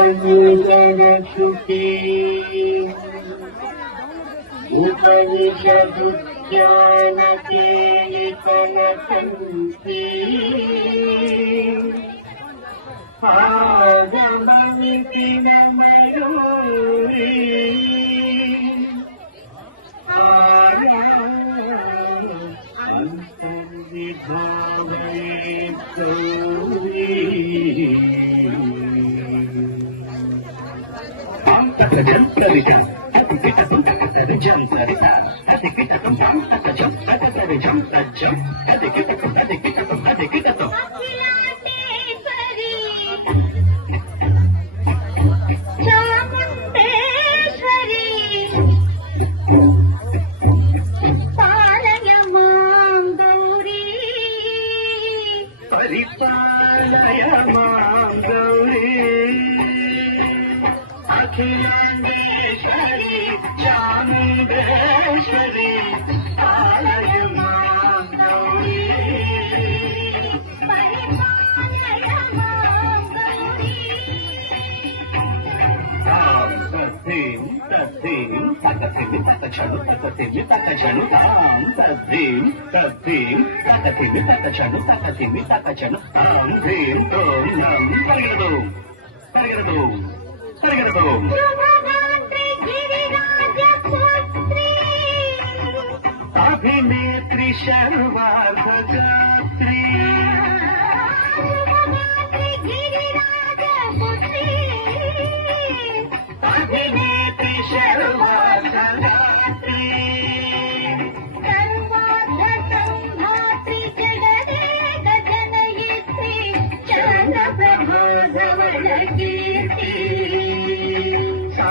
उपनिषदश्रुति उपनिषदुद्यानकेलितनसन्ति आगममिति न Mayuri अंतर्विभावयेत् Gauri Jam Sarita, Happy Kita Jam Sarita, Happy Kita Jam, Happy Kita Akhilandeshwari Chamundeshwari पालय मां गौरी पालय मां Gauri Tam Tadim Takatim Takachanu Takatim Takachanu Tam Tadim Takatim Takachanu Takatim Takachanu Tam Dim Tom Nam Parigadu अभिनेत्री शर्वार्धगात्री अभिनेत्री शर्वार्धगात्री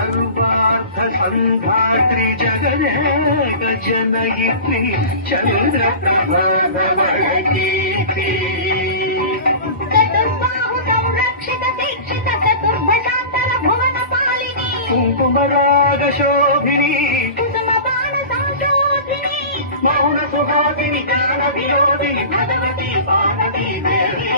सर्वार्थ संधात्री जगदे गजनयित्री चंद्रप्रभा धवलकीर्ति चतुर्बाहु संरक्षित दीक्षित चतुर्भुजांतर भुवन पालिनी कुंकुमराग शोभिनी कुसुम बाण संशोधिनी मौन सुहासिनी ज्ञान विनोदिनी भगवती पार्वती देवी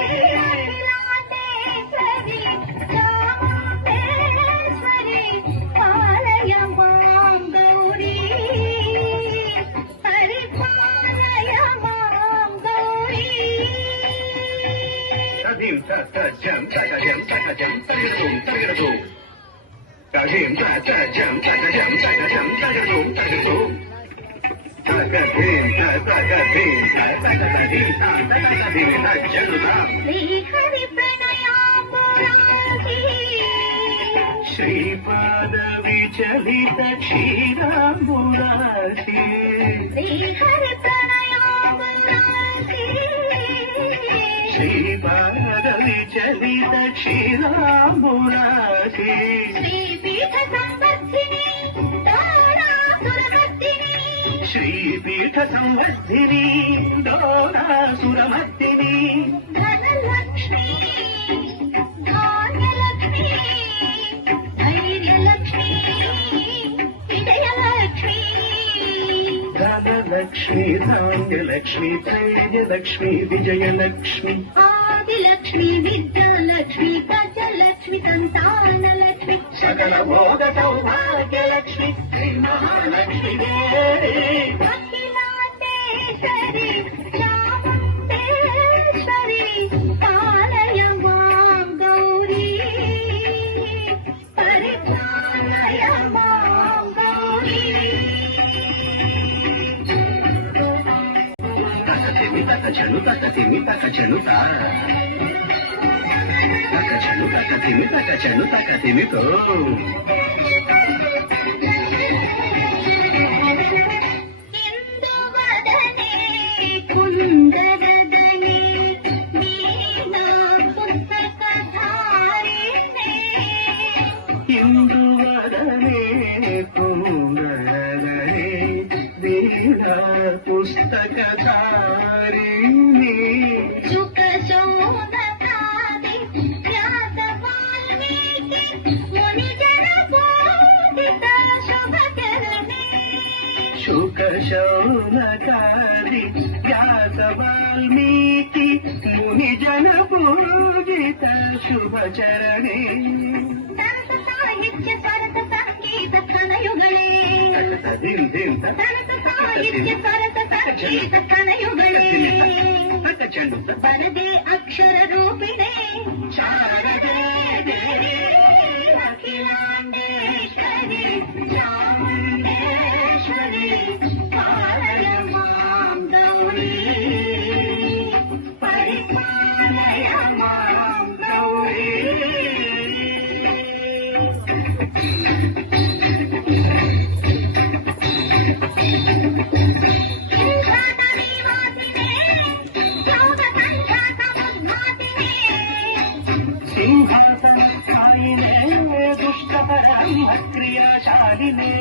Jam श्रीपाद विचलित क्षीराम्बुराशि श्रीपाद विचलित क्षीराम्बुराशि श्रीपीठ संवर्धिनी दोरासुरमर्दिनी धनलक्ष्मी धान्यलक्ष्मी धैर्यलक्ष्मी विजयलक्ष्मी धनलक्ष्मी धान्यलक्ष्मी धैर्यलक्ष्मी विजयलक्ष्मी आदिलक्ष्मी विद्यालक्ष्मी गजलक्ष्मी संतानलक्ष्मी सकल भोग सौभाग्यलक्ष्मी श्री महालक्ष्मी देवी अखिलांडेश्वरी चामुंडेश्वरी पालय मां गौरी परिपालय मां गौरी Takachanu कुंदरदने मीना पुस्तकधारिणे इंदुवदने कुंदरदने मीना पुस्तकधारिणे सुख शोभकादि व्यास वाल्मीकि मुनिजन बोधित शुभकरणे शुक शौनकादि व्यास वाल्मीकि मुनिजन पूजित शुभचरणे ಧೀಂ ಧೀಂ ಸರಸ ಸಾಹಿತ್ಯ ಸರಸ ಸಂಗೀತ ಕನಯುಗಳೇ ತಕ್ಕ ಚೆಂಡು ಬರದೆ ಅಕ್ಷರ ರೂಪಿಣೆ ಶಾರದೆ ದೇವಿ ಅಖಿಲಾಂಡೇಶ್ವರಿ ಚಾಮುಂಡೇಶ್ವರಿ ಪಾಲಯ ಮಾಂ ಗೌರಿ ಪರಿಪಾಲಯ ಮಾಂ ಗೌರಿ सिंहासनस्थायिने दुष्टपराक्रियाशालिने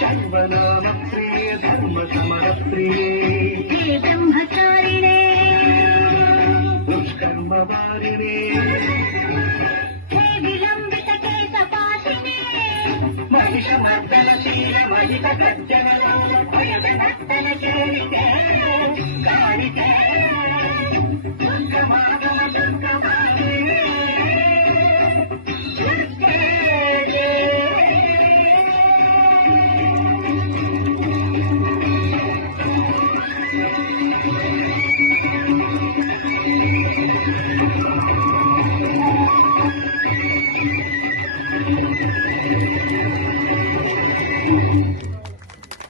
सर्वनामप्रिये धर्मसमरप्रिये हे ब्रह्मचारिणे दुष्कर्मवारिणे हे विलम्बित केशपाशिने महिषमर्दनशीलमहिषगर्जनलोलभयनर्तनचेरिते कारिके दुर्गमागम दुर्गमा